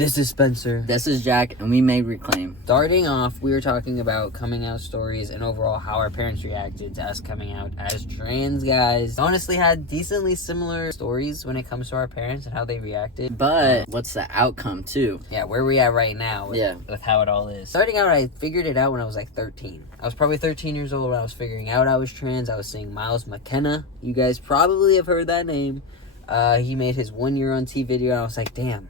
This is Spencer. This is Jack, and we may reclaim. Starting off, we were talking about coming out stories and overall how our parents reacted to us coming out as trans guys. Honestly, had decently similar stories when it comes to our parents and how they reacted. But what's the outcome, too? Yeah, where we at right now with how it all is. Starting out, I figured it out when I was like 13. I was probably 13 years old when I was figuring out I was trans. I was seeing Miles McKenna. You guys probably have heard that name. He made his 1 year on T video, and I was like, damn.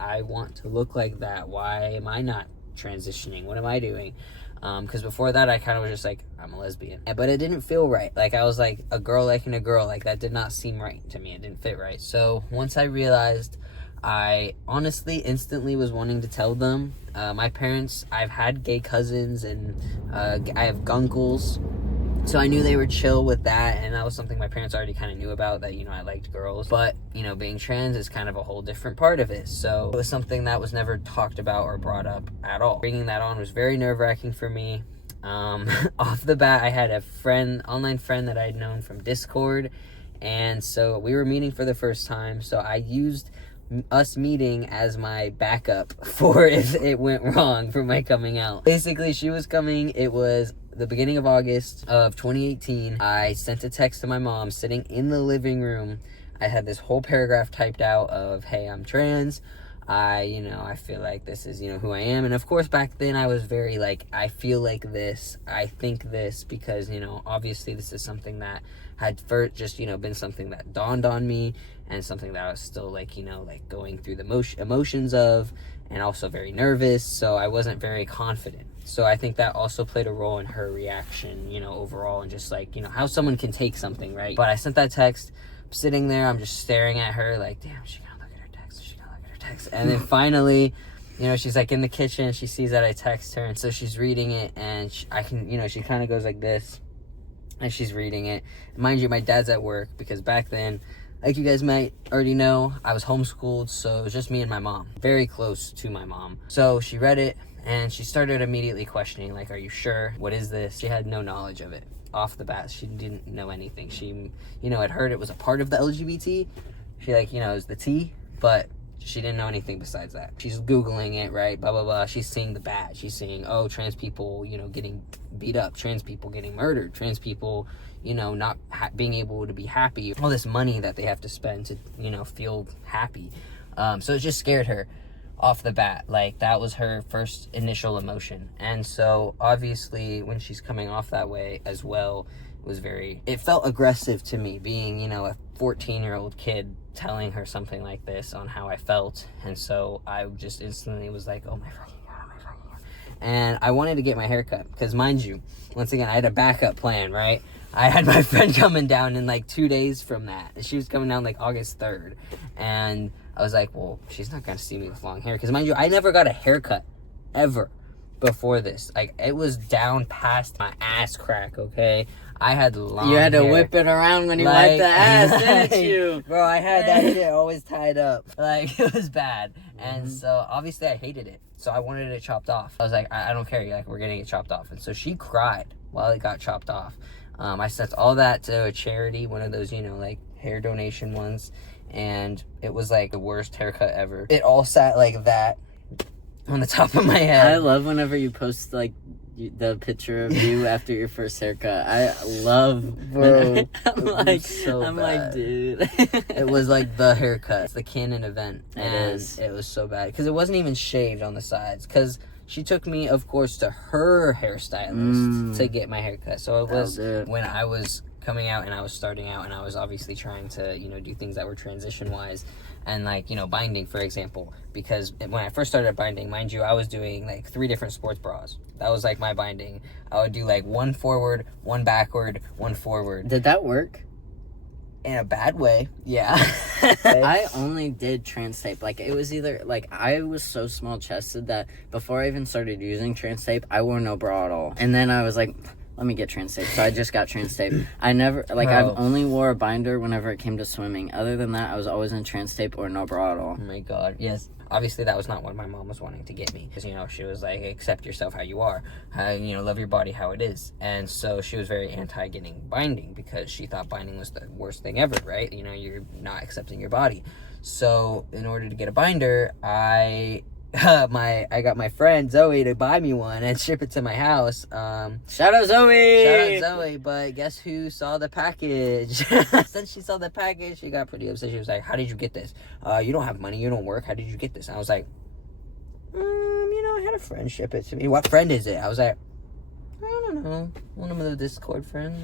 I want to look like that. Why am I not transitioning? What am I doing? Because before that, I kind of was just like, I'm a lesbian. But it didn't feel right. Like, I was like, a girl liking a girl. Like, that did not seem right to me. It didn't fit right. So, once I realized, I honestly instantly was wanting to tell them. My parents, I've had gay cousins, and I have gunkles. So I knew they were chill with that, and that was something my parents already kind of knew about, that, you know, I liked girls. But, you know, being trans is kind of a whole different part of it. So it was something that was never talked about or brought up at all. Bringing that on was very nerve-wracking for me. Off the bat, I had a online friend that I'd known from Discord, and so we were meeting for the first time. So I used us meeting as my backup for if it went wrong for my coming out. Basically, she was coming. It was the beginning of August of 2018. I sent a text to my mom sitting in the living room. I had this whole paragraph typed out of, hey, I'm trans. I feel like this is, who I am. And of course, back then I was very like, I feel like this, I think this, because, obviously this is something that had first just, been something that dawned on me, and something that I was still like, going through the emotions of, and also very nervous. So I wasn't very confident. So I think that also played a role in her reaction, overall, and just like, how someone can take something, right? But I sent that text, I'm sitting there, I'm just staring at her like, damn, she gonna look at her text. And then finally, she's like in the kitchen, she sees that I text her, and so she's reading it, and she kind of goes like this, and she's reading it. Mind you, my dad's at work, because back then, like you guys might already know, I was homeschooled, so it was just me and my mom, very close to my mom. So she read it, and she started immediately questioning, like, are you sure? What is this? She had no knowledge of it. Off the bat, she didn't know anything. She, had heard it was a part of the LGBT. She, is the T, but she didn't know anything besides that. She's Googling it, right? Blah, blah, blah. She's seeing the bad. She's seeing, oh, trans people, getting beat up. Trans people getting murdered. Trans people, not being able to be happy. All this money that they have to spend to, feel happy. So it just scared her off the bat. Like, that was her first initial emotion. And so, obviously, when she's coming off that way as well, it felt aggressive to me, being, a 14-year-old kid telling her something like this on how I felt. And so I just instantly was like, oh my fucking God. And I wanted to get my hair cut, because mind you, once again, I had a backup plan, right? I had my friend coming down in 2 days from that. She was coming down August 3rd. And I was like, well, she's not going to see me with long hair. Because mind you, I never got a haircut ever before this. It was down past my ass crack, okay? I had long hair. You had to whip it around when you wiped the ass, didn't you? Bro, I had that shit always tied up. It was bad. And so, obviously, I hated it. So I wanted it chopped off. I was like, I don't care. We're getting it chopped off. And so she cried while it got chopped off. I sent all that to a charity, one of those, hair donation ones. And it was, the worst haircut ever. It all sat like that on the top of my head. I love whenever you post, the picture of you after your first haircut. I love, bro. I'm like, dude. It was the haircut. It's the canon event. It is. It was so bad. Because it wasn't even shaved on the sides. Because she took me, of course, to her hairstylist to get my haircut. So it was when I was coming out and I was starting out, and I was obviously trying to, do things that were transition-wise. And, binding, for example. Because when I first started binding, mind you, I was doing, 3 different sports bras. That was, my binding. I would do, 1 forward, 1 backward, 1 forward. Did that work? In a bad way, yeah. I only did trans tape. It was either, I was so small-chested that before I even started using trans tape, I wore no bra at all. And then I was like, let me get trans tape. So I just got trans tape. I never, I've only wore a binder whenever it came to swimming. Other than that, I was always in trans tape or no bra at all. Oh my God, yes. Obviously, that was not what my mom was wanting to get me. Because, she was like, accept yourself how you are. Love your body how it is. And so she was very anti getting binding, because she thought binding was the worst thing ever, right? You're not accepting your body. So in order to get a binder, I I got my friend Zoe to buy me one and ship it to my house. Shout out Zoe. But guess who saw the package? Since she saw the package, she got pretty upset. She was like, how did you get this? You don't have money, you don't work, how did you get this? And I was like, I had a friend ship it to me. What friend is it? I was like, I don't know, one of the Discord friends,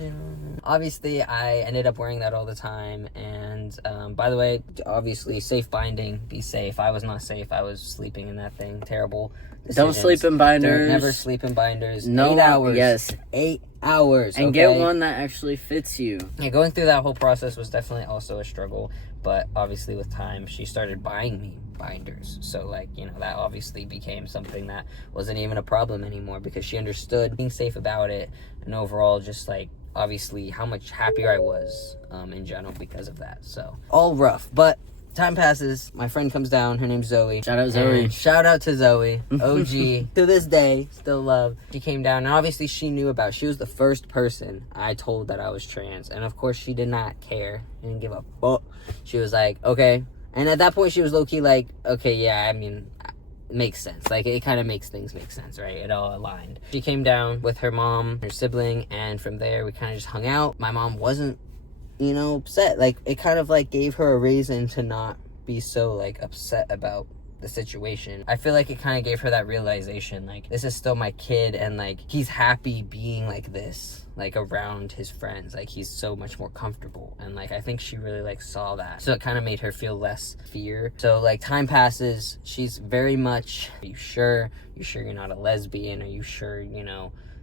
Obviously, I ended up wearing that all the time, and by the way, obviously, safe binding, be safe. I was not safe. I was sleeping in that thing. Terrible decisions. Don't sleep in binders. Never sleep in binders. No 8 hours. Yes. 8 hours. And get one that actually fits you. Yeah, going through that whole process was definitely also a struggle, but obviously with time, she started buying me binders. So that obviously became something that wasn't even a problem anymore because she understood being safe about it, and overall just obviously how much happier I was in general because of that. So all rough, but time passes, my friend comes down, her name's Zoe. Shout out Zoe. Shout out to Zoe, OG. To this day, still love. She came down, and obviously she knew about it. She was the first person I told that I was trans, and of course she did not care, didn't give a fuck. She was like, okay. And at that point she was low-key like, okay, yeah, I mean, it makes sense. It kind of makes things make sense, right? It all aligned. She came down with her mom, her sibling, and from there we kind of just hung out. My mom wasn't upset. It kind of gave her a reason to not be so upset about the situation. I feel like it kind of gave her that realization, this is still my kid, and he's happy being like this, around his friends. He's so much more comfortable, and I think she really saw that, so it kind of made her feel less fear. So time passes, she's very much, are you sure you're not a lesbian? Are you sure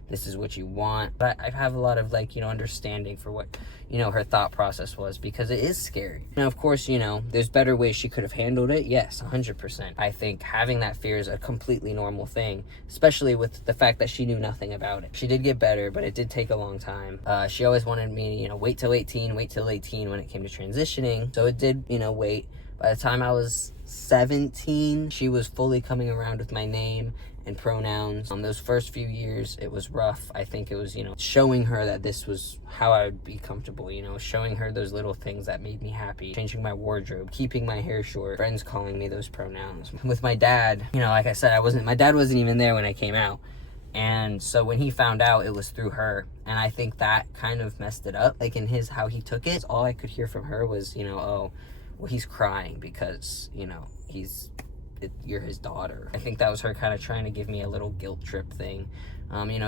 this is what you want? But I have a lot of understanding for what her thought process was, because it is scary. Now of course there's better ways she could have handled it. Yes, 100%. I think having that fear is a completely normal thing, especially with the fact that she knew nothing about it. She did get better, but it did take a long time. She always wanted me wait till 18 when it came to transitioning, so it did wait. By the time I was 17, she was fully coming around with my name and pronouns. Those first few years, it was rough. I think it was, showing her that this was how I would be comfortable, showing her those little things that made me happy, changing my wardrobe, keeping my hair short, friends calling me those pronouns. With my dad, like I said, my dad wasn't even there when I came out. And so when he found out, it was through her. And I think that kind of messed it up. In how he took it, all I could hear from her was, oh, well, he's crying because, you're his daughter. I think that was her kind of trying to give me a little guilt trip thing,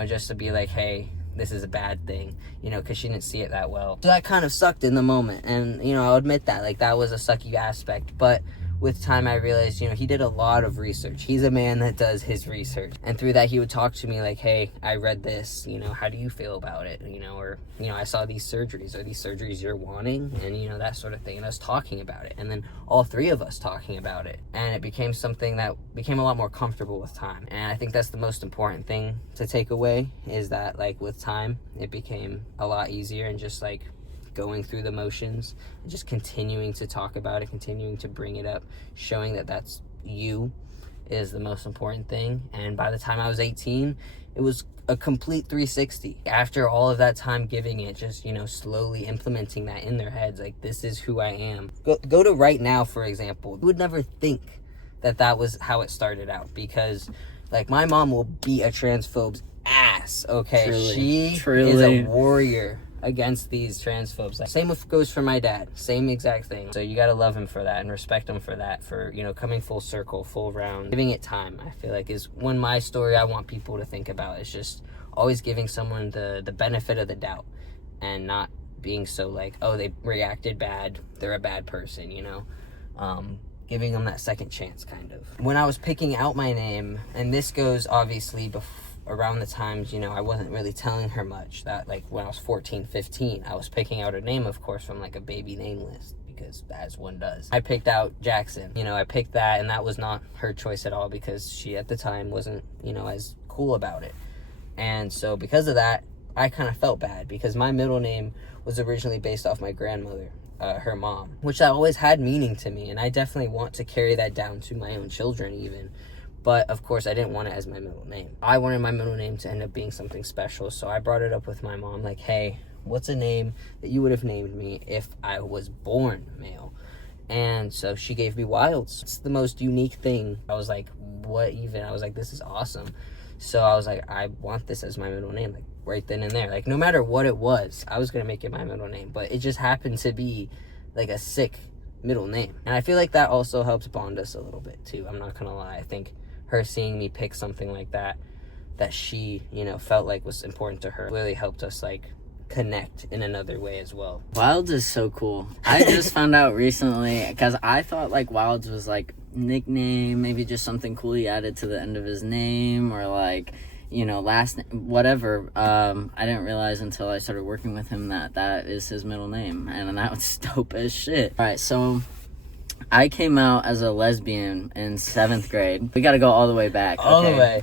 just to be like, hey, this is a bad thing, because she didn't see it that well. So that kind of sucked in the moment, and I'll admit that that was a sucky aspect. But with time I realized he did a lot of research. He's a man that does his research, and through that he would talk to me hey, I read this, how do you feel about it, or I saw these surgeries. Are these surgeries you're wanting? And that sort of thing. And us talking about it, and then all three of us talking about it, and it became something that became a lot more comfortable with time. And I think that's the most important thing to take away, is that with time it became a lot easier, and just going through the motions and just continuing to talk about it, continuing to bring it up, showing that that's you is the most important thing. And by the time I was 18, it was a complete 360. After all of that time giving it, just slowly implementing that in their heads, this is who I am. Go to right now, for example. You would never think that was how it started out, because my mom will beat a transphobe's ass, okay? She is a warrior against these transphobes. Same goes for my dad, same exact thing. So you gotta love him for that and respect him for that, for coming full circle, full round, giving it time. I feel is one my story I want people to think about. It's just always giving someone the benefit of the doubt, and not being so oh, they reacted bad, they're a bad person, giving them that second chance, kind of. When I was picking out my name, and this goes obviously around the times, I wasn't really telling her much, that when I was 14, 15, I was picking out a name, of course, from a baby name list, because as one does. I picked out Jackson. I picked that, and that was not her choice at all, because she at the time wasn't, as cool about it. And so because of that, I kind of felt bad, because my middle name was originally based off my grandmother, her mom, which that always had meaning to me, and I definitely want to carry that down to my own children even. But of course I didn't want it as my middle name. I wanted my middle name to end up being something special, so I brought it up with my mom, hey, what's a name that you would have named me if I was born male? And so she gave me Wilds. It's the most unique thing. I was like, what even? I was like, this is awesome. So I was like, I want this as my middle name, like right then and there. Like no matter what it was, I was gonna make it my middle name. But it just happened to be like a sick middle name. And I feel like that also helps bond us a little bit too. I'm not gonna lie. I think her seeing me pick something like that she, you know, felt like was important to her really helped us like connect in another way as well. Wilds is so cool. I just found out recently, because I thought like Wilds was like nickname, maybe just something cool he added to the end of his name, or like, you know, whatever. I didn't realize until I started working with him that is his middle name, and that was dope as shit. All right, so I came out as a lesbian in 7th grade. We got to go all the way back. All the way.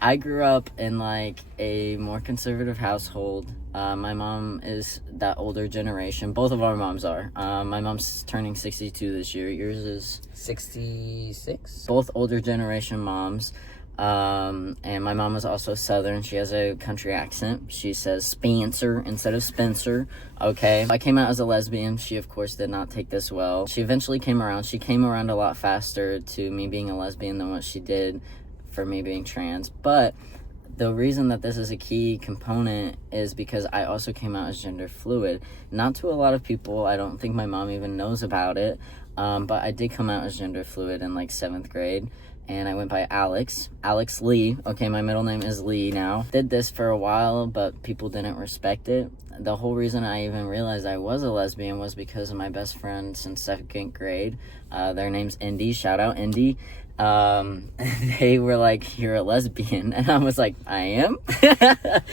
I grew up in like a more conservative household. My mom is that older generation. Both of our moms are. My mom's turning 62 this year. Yours is 66. Both older generation moms. And my mom is also Southern. She has a country accent. She says Spencer instead of Spencer. Okay. I came out as a lesbian. She, of course, did not take this well. She eventually came around. She came around a lot faster to me being a lesbian than what she did for me being trans. But the reason that this is a key component is because I also came out as gender fluid. Not to a lot of people. I don't think my mom even knows about it. But I did come out as gender fluid in like 7th grade. And I went by Alex Lee. Okay, my middle name is Lee now. Did this for a while, but people didn't respect it. The whole reason I even realized I was a lesbian was because of my best friend since 2nd grade. Their name's Indy. Shout out, Indy. They were like, you're a lesbian. And I was like, I am?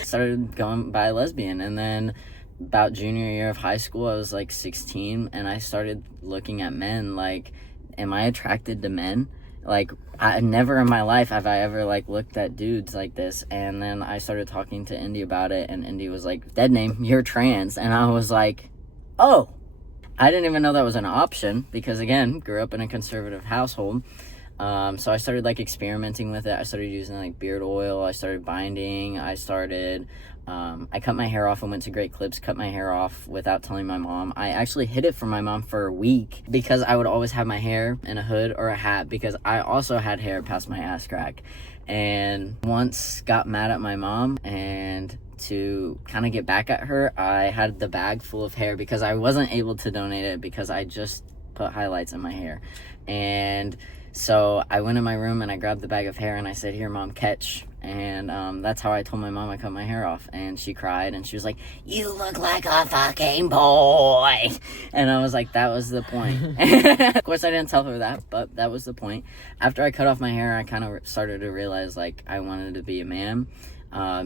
Started going by lesbian. And then about junior year of high school, I was like 16. And I started looking at men like, am I attracted to men? Like, I never in my life have I ever like looked at dudes like this. And then I started talking to Indy about it, and Indy was like, dead name, you're trans. And I was like, oh, I didn't even know that was an option, because again, grew up in a conservative household. So I started like experimenting with it. I started using like beard oil. I started binding. I cut my hair off and went to Great Clips, cut my hair off without telling my mom. I actually hid it from my mom for a week because I would always have my hair in a hood or a hat, because I also had hair past my ass crack. And once got mad at my mom, and to kind of get back at her, I had the bag full of hair because I wasn't able to donate it because I just put highlights in my hair. And so I went in my room and I grabbed the bag of hair and I said, here, Mom, catch. And that's how I told my mom I cut my hair off. And she cried and she was like, you look like a fucking boy. And I was like, that was the point. Of course, I didn't tell her that, but that was the point. After I cut off my hair, I kind of started to realize like I wanted to be a man.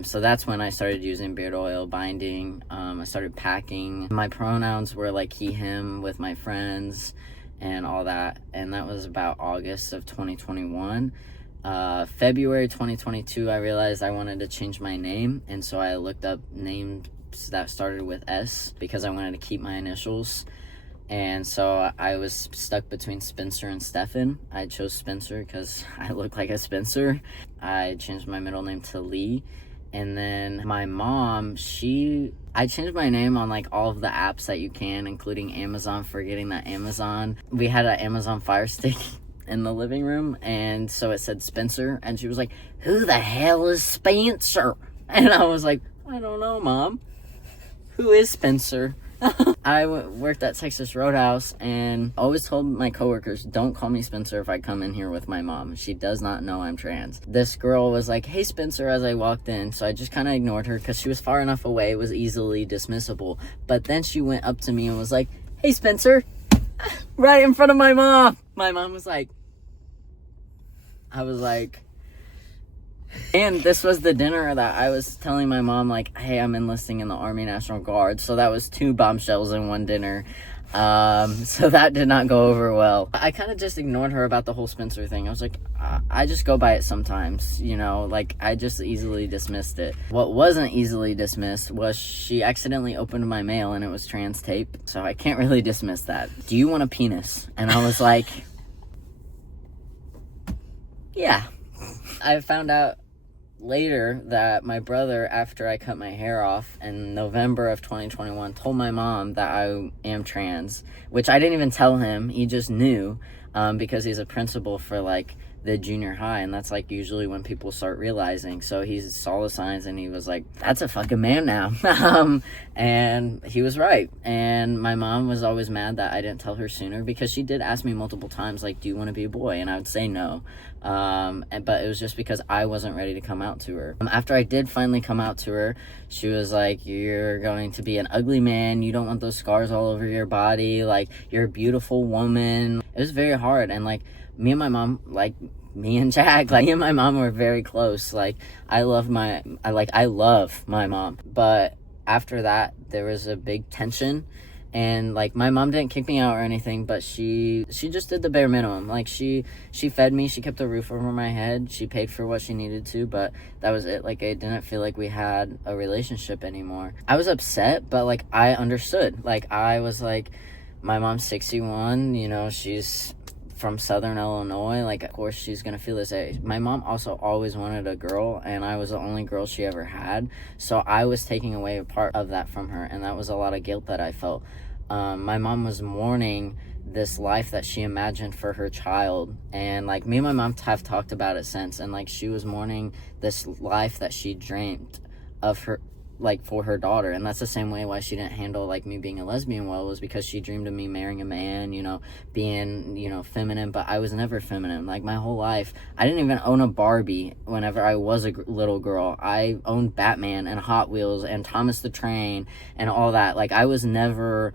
So that's when I started using beard oil, binding. I started packing. My pronouns were like he, him with my friends and all that. And that was about August of 2021. February 2022, I realized I wanted to change my name, and so I looked up names that started with S because I wanted to keep my initials. And so I was stuck between Spencer and Stefan. I chose Spencer because I look like a Spencer. I changed my middle name to Lee. And then my mom, I changed my name on like all of the apps that you can, including Amazon, forgetting that Amazon. We had an Amazon Fire Stick in the living room, and so it said Spencer, and she was like, who the hell is Spencer? And I was like, I don't know, Mom. Who is Spencer? I worked at Texas Roadhouse and always told my coworkers, don't call me Spencer if I come in here with my mom. She does not know I'm trans. This girl was like, hey, Spencer, as I walked in. So I just kind of ignored her because she was far enough away. It was easily dismissible. But then she went up to me and was like, hey, Spencer, right in front of my mom. My mom was like, I was like, and this was the dinner that I was telling my mom, like, hey, I'm enlisting in the Army National Guard. So that was 2 bombshells in one dinner. So that did not go over well. I kind of just ignored her about the whole Spencer thing. I was like, I just go by it sometimes, you know, like I just easily dismissed it. What wasn't easily dismissed was she accidentally opened my mail and it was trans tape. So I can't really dismiss that. Do you want a penis? And I was like, yeah. I found out later that my brother, after I cut my hair off in November of 2021, told my mom that I am trans, which I didn't even tell him. He just knew, because he's a principal for like the junior high, and that's like usually when people start realizing. So he saw the signs and he was like, that's a fucking man now. And he was right. And my mom was always mad that I didn't tell her sooner, because she did ask me multiple times, like, do you want to be a boy? And I would say no. But it was just because I wasn't ready to come out to her. After I did finally come out to her, she was like, you're going to be an ugly man, you don't want those scars all over your body, like, you're a beautiful woman. It was very hard. And like, me and my mom, like, me and Jack, like, me and my mom were very close. Like, I love my mom. But after that, there was a big tension. And like, my mom didn't kick me out or anything, but she just did the bare minimum. Like, she fed me, she kept a roof over my head, she paid for what she needed to, but that was it. Like, I didn't feel like we had a relationship anymore. I was upset, but like, I understood. Like, I was like, my mom's 61, you know, she's from Southern Illinois, like, of course she's gonna feel this way. My mom also always wanted a girl, and I was the only girl she ever had, so I was taking away a part of that from her, and that was a lot of guilt that I felt. My mom was mourning this life that she imagined for her child, and like, me and my mom have talked about it since, and like, she was mourning this life that she dreamed of her, like, for her daughter. And that's the same way why she didn't handle like me being a lesbian well, was because she dreamed of me marrying a man, you know, being, you know, feminine. But I was never feminine. Like, my whole life, I didn't even own a Barbie whenever I was a little girl. I owned Batman and Hot Wheels and Thomas the Train and all that. Like, I was never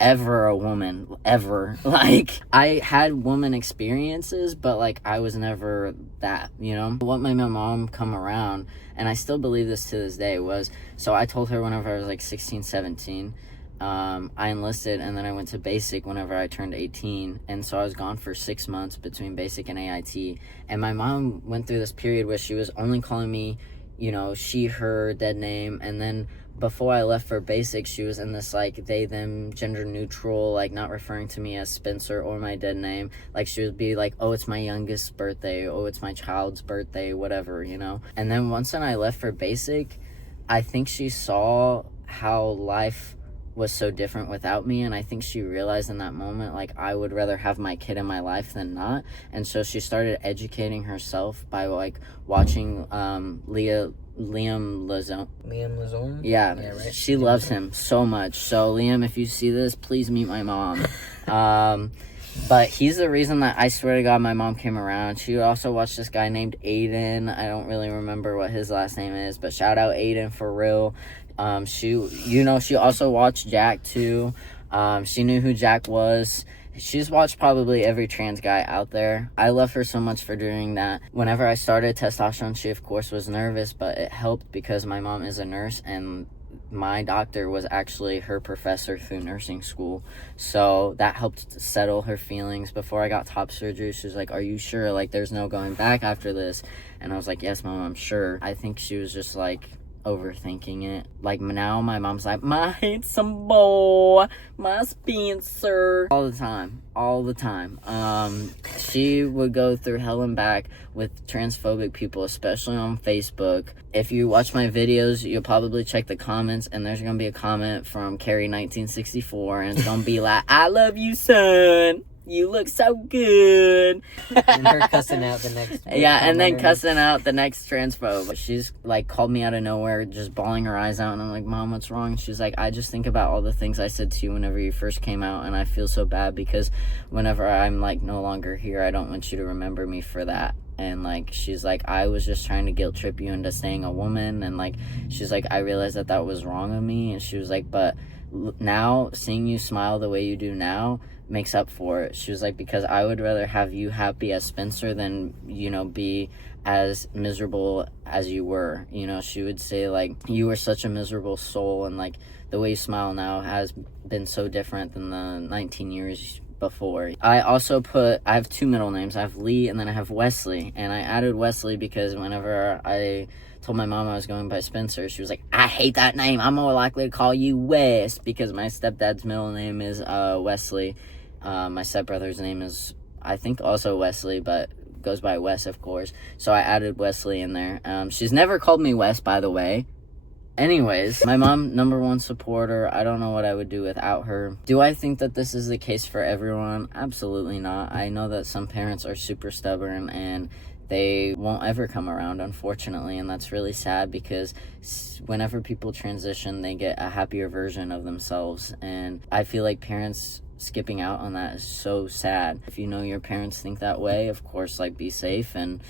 ever a woman, ever. Like, I had woman experiences, but like, I was never that, you know. What made my mom come around, and I still believe this to this day, was, so I told her whenever I was like 16, 17, I enlisted, and then I went to basic whenever I turned 18, and so I was gone for 6 months between basic and AIT. And my mom went through this period where she was only calling me, you know, she, her, dead name. And then before I left for basic, she was in this like they, them, gender neutral, like, not referring to me as Spencer or my dead name. Like, she would be like, oh, it's my youngest birthday, oh, it's my child's birthday, whatever, you know. And then once I left for basic, I think she saw how life was so different without me, and I think she realized in that moment, like, I would rather have my kid in my life than not. And so she started educating herself by like watching Liam Lazone. Yeah, right. She loves him so much. So Liam, if you see this, please meet my mom. But he's the reason that, I swear to God, my mom came around. She also watched this guy named Aiden. I don't really remember what his last name is, but shout out Aiden for real. She also watched Jack too. She knew who Jack was. She's watched probably every trans guy out there. I love her so much for doing that. Whenever I started testosterone, she of course was nervous, but it helped because my mom is a nurse, and my doctor was actually her professor through nursing school. So that helped settle her feelings. Before I got top surgery, she was like, are you sure? Like, there's no going back after this? And I was like, yes, Mom, I'm sure. I think she was just like overthinking it. Like, now my mom's like, my handsome boy, my Spencer, all the time. She would go through hell and back with transphobic people, especially on Facebook. If you watch my videos, you'll probably check the comments, and there's gonna be a comment from Carrie 1964, and it's gonna be like, I love you, son, you look so good. And her cussing out the next and then cussing out the next transphobe. She's like called me out of nowhere, just bawling her eyes out, and I'm like, Mom, what's wrong? She's like, I just think about all the things I said to you whenever you first came out, and I feel so bad because whenever I'm like no longer here, I don't want you to remember me for that. And like, she's like, I was just trying to guilt trip you into staying a woman, and like, she's like, I realized that was wrong of me. And she was like, but now seeing you smile the way you do now makes up for it. She was like, because I would rather have you happy as Spencer than, you know, be as miserable as you were. You know, she would say like, you were such a miserable soul, and like, the way you smile now has been so different than the 19 years before. I have two middle names. I have Lee, and then I have Wesley, and I added Wesley because whenever I told my mom I was going by Spencer, she was like, I hate that name, I'm more likely to call you Wes, because my stepdad's middle name is Wesley. My stepbrother's name is, I think, also Wesley, but goes by Wes, of course. So I added Wesley in there. She's never called me Wes, by the way. Anyways, my mom, #1 supporter. I don't know what I would do without her. Do I think that this is the case for everyone? Absolutely not. I know that some parents are super stubborn and they won't ever come around, unfortunately, and that's really sad because whenever people transition, they get a happier version of themselves, and I feel like parents skipping out on that is so sad. If you know your parents think that way, of course, like, be safe, and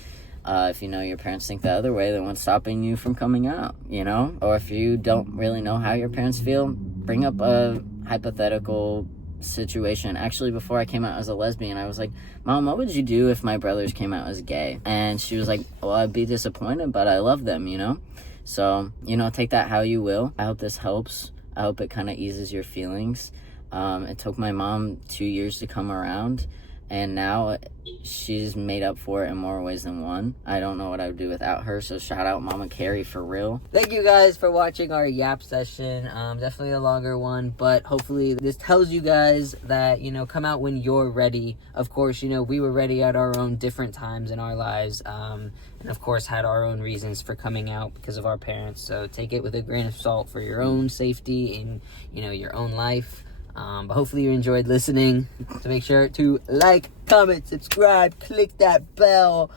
if you know your parents think the other way, then what's stopping you from coming out, you know? Or if you don't really know how your parents feel, bring up a hypothetical situation. Actually, before I came out as a lesbian, I was like, Mom, what would you do if my brothers came out as gay? And she was like, well, I'd be disappointed, but I love them, you know? So, you know, take that how you will. I hope this helps. I hope it kind of eases your feelings. It took my mom 2 years to come around, and now she's made up for it in more ways than one. I don't know what I would do without her, so shout out Mama Carrie for real. Thank you guys for watching our yap session. Definitely a longer one, but hopefully this tells you guys that, you know, come out when you're ready. Of course, you know, we were ready at our own different times in our lives, and of course had our own reasons for coming out because of our parents. So take it with a grain of salt for your own safety and, you know, your own life. But hopefully you enjoyed listening. So make sure to like, comment, subscribe, click that bell.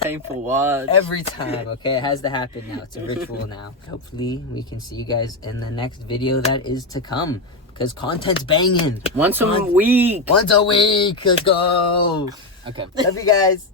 Painful watch. Every time, okay? It has to happen now. It's a ritual now. Hopefully we can see you guys in the next video that is to come, because content's banging. Once a week. Let's go. Okay. Love you guys.